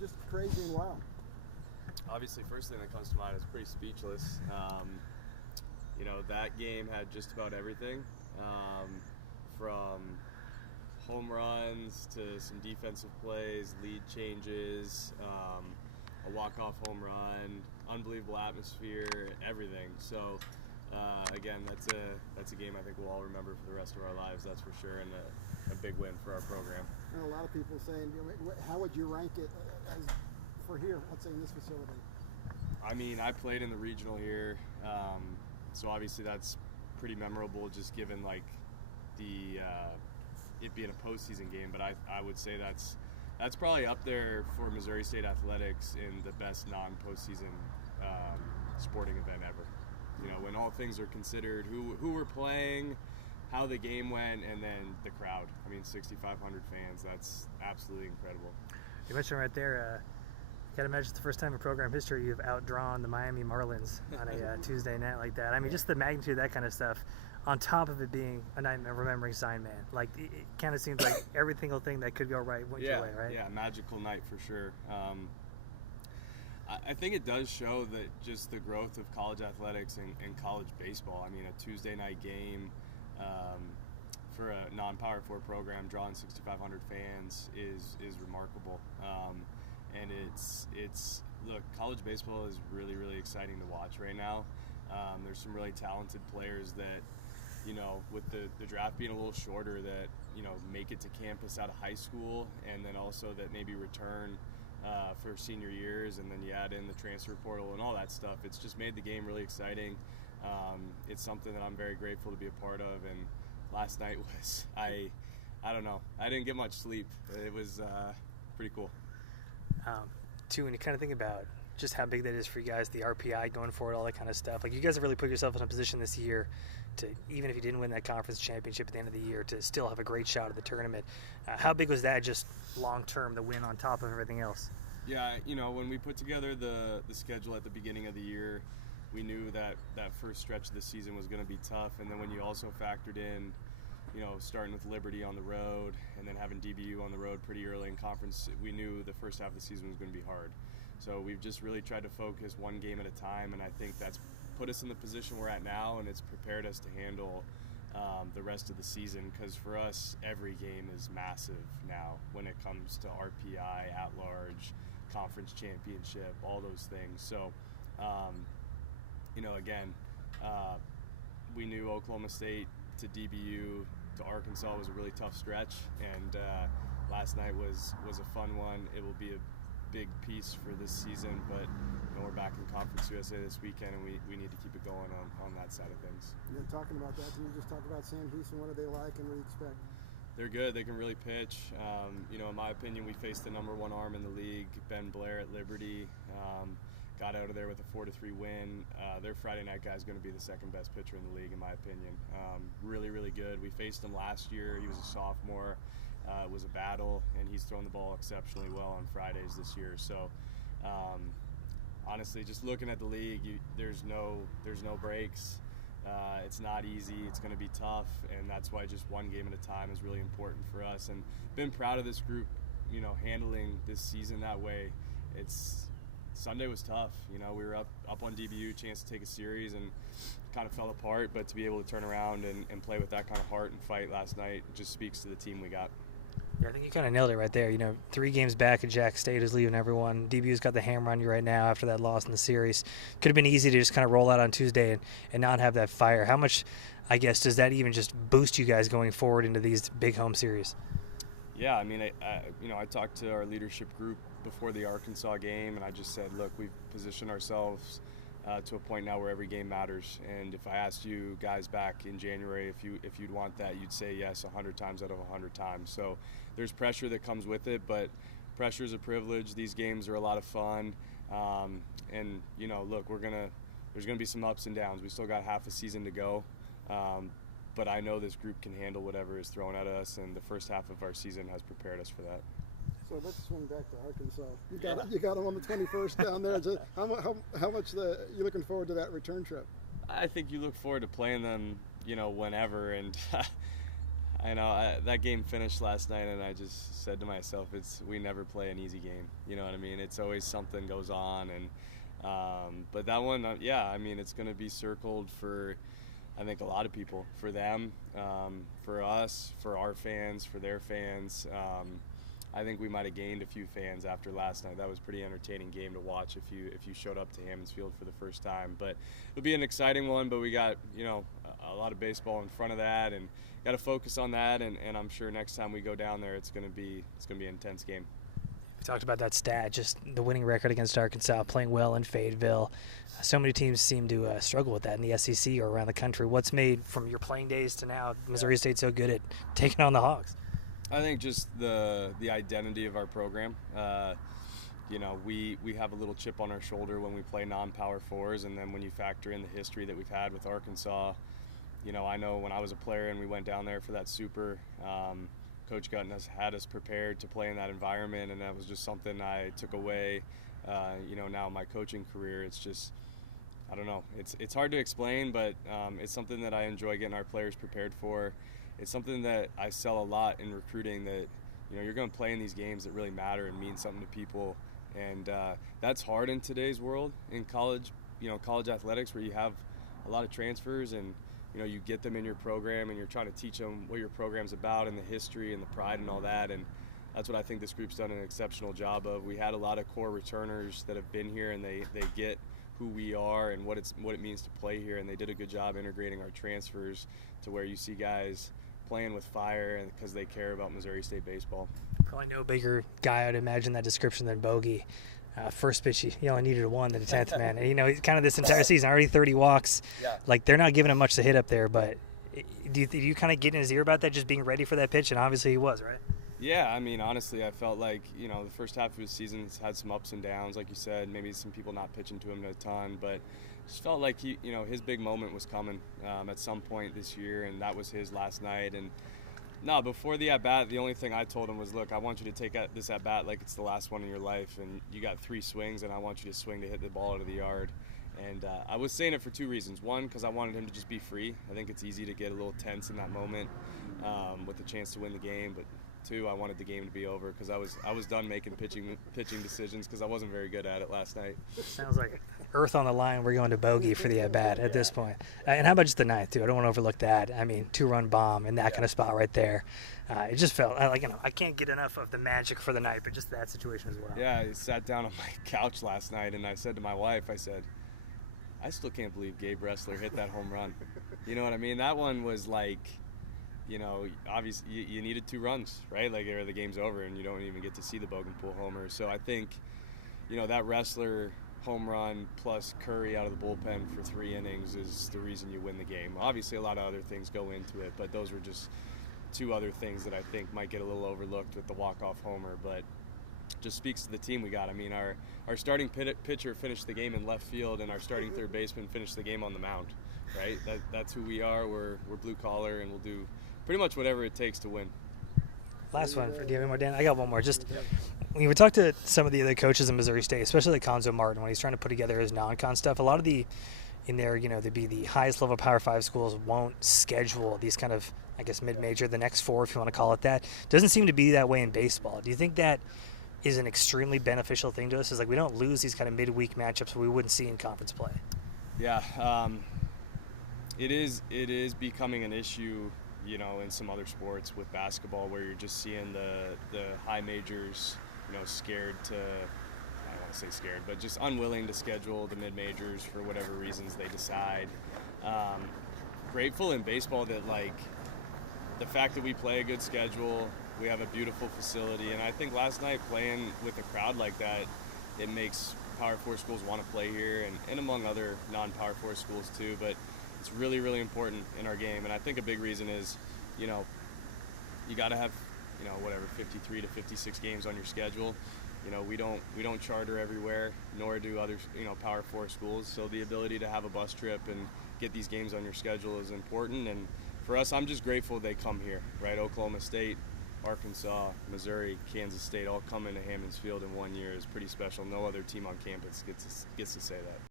just crazy and wild. Obviously, first thing that comes to mind is pretty speechless. That game had just about everything, from home runs to some defensive plays, lead changes, a walk-off home run, unbelievable atmosphere, everything. So, again, that's a game I think we'll all remember for the rest of our lives, that's for sure, and a big win for our program. And a lot of people saying, how would you rank it as for here, let's say in this facility? I mean, I played in the regional here, so obviously that's pretty memorable just given like the it being a postseason game, but I would say that's probably up there for Missouri State athletics in the best non-postseason sporting event ever. When all things are considered, who we're playing, how the game went, and then the crowd. I mean, 6,500 fans, that's absolutely incredible. You mentioned right there, you gotta imagine it's the first time in program history you've outdrawn the Miami Marlins on a Tuesday night like that. I mean, just the magnitude of that kind of stuff, on top of it being a night of remembering sign man. Like, it kind of seems like every single thing that could go right went your way, right? Yeah, magical night for sure. I think it does show that just the growth of college athletics and college baseball. I mean, a Tuesday night game for a non-Power 4 program drawing 6,500 fans is remarkable. And it's look, college baseball is really, really exciting to watch right now. There's some really talented players that, with the draft being a little shorter, that, make it to campus out of high school, and then also that maybe return for senior years, and then you add in the transfer portal and all that stuff. It's just made the game really exciting. It's something that I'm very grateful to be a part of, and last night was, I don't know, I didn't get much sleep. It was pretty cool. Too, when you kind of think about just how big that is for you guys, the RPI going forward, all that kind of stuff. Like, you guys have really put yourself in a position this year to, even if you didn't win that conference championship at the end of the year, to still have a great shot at the tournament. How big was that just long-term, the win on top of everything else? Yeah, when we put together the schedule at the beginning of the year, we knew that first stretch of the season was going to be tough. And then when you also factored in, starting with Liberty on the road and then having DBU on the road pretty early in conference, we knew the first half of the season was going to be hard. So we've just really tried to focus one game at a time, and I think that's put us in the position we're at now, and it's prepared us to handle the rest of the season, because for us, every game is massive now when it comes to RPI, at-large, conference championship, all those things. So, again, we knew Oklahoma State to DBU to Arkansas was a really tough stretch, and last night was a fun one. It will be a big piece for this season, but we're back in Conference USA this weekend, and we need to keep it going on that side of things. And then talking about that, can you just talk about Sam Houston? What are they like, and what do you expect? They're good. They can really pitch. In my opinion, we faced the number one arm in the league, Ben Blair at Liberty. Got out of there with a 4-3 win. Their Friday night guy is going to be the second best pitcher in the league, in my opinion. Really, really good. We faced him last year. He was a sophomore. It was a battle, and he's thrown the ball exceptionally well on Fridays this year. So, honestly, just looking at the league, there's no breaks. It's not easy. It's going to be tough, and that's why just one game at a time is really important for us. And been proud of this group, handling this season that way. Sunday was tough. We were up on DBU, chance to take a series, and kind of fell apart. But to be able to turn around and play with that kind of heart and fight last night just speaks to the team we got. Yeah, I think you kind of nailed it right there. 3 games back, and Jack State is leaving everyone. DBU's got the hammer on you right now after that loss in the series. Could have been easy to just kind of roll out on Tuesday and not have that fire. How much, I guess, does that even just boost you guys going forward into these big home series? Yeah, I mean, I talked to our leadership group before the Arkansas game, and I just said, look, we've positioned ourselves to a point now where every game matters. And if I asked you guys back in January if you'd want that, you'd say yes 100 times out of 100 times. So there's pressure that comes with it, but pressure is a privilege. These games are a lot of fun. And, look, there's going to be some ups and downs. We still got half a season to go. But I know this group can handle whatever is thrown at us, and the first half of our season has prepared us for that. So let's swing back to Arkansas. You got them on the 21st down there. How much you looking forward to that return trip? I think you look forward to playing them, whenever. And I know that game finished last night, and I just said to myself, we never play an easy game. You know what I mean? It's always something goes on, and but that one, yeah, I mean, it's going to be circled for, I think, a lot of people, for them, for us, for our fans, for their fans. I think we might have gained a few fans after last night. That was a pretty entertaining game to watch if you showed up to Hammons Field for the first time. But it'll be an exciting one. But we got a lot of baseball in front of that, and got to focus on that. And I'm sure next time we go down there, it's gonna be an intense game. We talked about that stat, just the winning record against Arkansas, playing well in Fayetteville. So many teams seem to struggle with that in the SEC or around the country. What's made, from your playing days to now, Missouri State so good at taking on the Hogs? I think just the identity of our program. We have a little chip on our shoulder when we play non-power fours, and then when you factor in the history that we've had with Arkansas, I know when I was a player and we went down there for that super, Coach Gutton had us prepared to play in that environment, and that was just something I took away. Now in my coaching career, it's just, I don't know. It's hard to explain, but it's something that I enjoy getting our players prepared for. It's something that I sell a lot in recruiting, that you're going to play in these games that really matter and mean something to people, and that's hard in today's world in college. College athletics, where you have a lot of transfers, and you get them in your program, and you're trying to teach them what your program's about and the history and the pride and all that. And that's what I think this group's done an exceptional job of. We had a lot of core returners that have been here, and they get who we are and what it means to play here, and they did a good job integrating our transfers to where you see guys playing with fire and because they care about Missouri State baseball. Probably no bigger guy, I'd imagine, that description than Bogey. First pitch, he only needed a 1, then a 10th man. And, he's kind of this entire season, already 30 walks. Yeah. Like, they're not giving him much to hit up there, but do you kind of get in his ear about that, just being ready for that pitch? And obviously he was, right? Yeah, I mean, honestly, I felt like, the first half of his season has had some ups and downs, like you said, maybe some people not pitching to him a ton, but just felt like his big moment was coming at some point this year, and that was his last night. And no, before the at-bat, the only thing I told him was, look, I want you to take this at-bat like it's the last one in your life, and you got 3 swings, and I want you to swing to hit the ball out of the yard. And I was saying it for 2 reasons. One, because I wanted him to just be free. I think it's easy to get a little tense in that moment with the chance to win the game, but 2, I wanted the game to be over because I was done making pitching decisions because I wasn't very good at it last night. Sounds like earth on the line. We're going to Bogey for the at-bat at this point. And how about just the 9th, too? I don't want to overlook that. I mean, 2-run bomb in that kind of spot right there. It just felt like, I can't get enough of the magic for the night, but just that situation as well. Yeah, I sat down on my couch last night, and I said to my wife, I still can't believe Gabe Ressler hit that home run. You know what I mean? That one was like, obviously you needed 2 runs, right? Like, or the game's over and you don't even get to see the Bogenpool homer. So I think, that Ressler home run plus Curry out of the bullpen for 3 innings is the reason you win the game. Obviously, a lot of other things go into it, but those were just 2 other things that I think might get a little overlooked with the walk-off homer, but just speaks to the team we got. I mean, our starting pitcher finished the game in left field, and our starting third baseman finished the game on the mound, right? That's who we are. We're blue-collar, and we'll do pretty much whatever it takes to win. Last one. Do you have any more, Dan? I got one more. Just when we talk to some of the other coaches in Missouri State, especially like Conzo Martin, when he's trying to put together his non-con stuff, a lot of in there, there'd be the highest level Power 5 schools won't schedule these kind of, I guess, mid-major, the next 4, if you want to call it that. Doesn't seem to be that way in baseball. Do you think that is an extremely beneficial thing to us? Is like we don't lose these kind of midweek matchups we wouldn't see in conference play? Yeah, it is becoming an issue, in some other sports with basketball, where you're just seeing the high majors, scared to, I don't want to say scared, but just unwilling to schedule the mid-majors for whatever reasons they decide. Grateful in baseball that, like, the fact that we play a good schedule, we have a beautiful facility, and I think last night playing with a crowd like that, it makes Power 4 schools want to play here, and among other non-Power 4 schools too, but it's really, really important in our game. And I think a big reason is, you got to have, 53 to 56 games on your schedule. We don't charter everywhere, nor do other, Power 4 schools. So the ability to have a bus trip and get these games on your schedule is important. And for us, I'm just grateful they come here, right? Oklahoma State, Arkansas, Missouri, Kansas State all come into Hammons Field in 1 year is pretty special. No other team on campus gets to say that.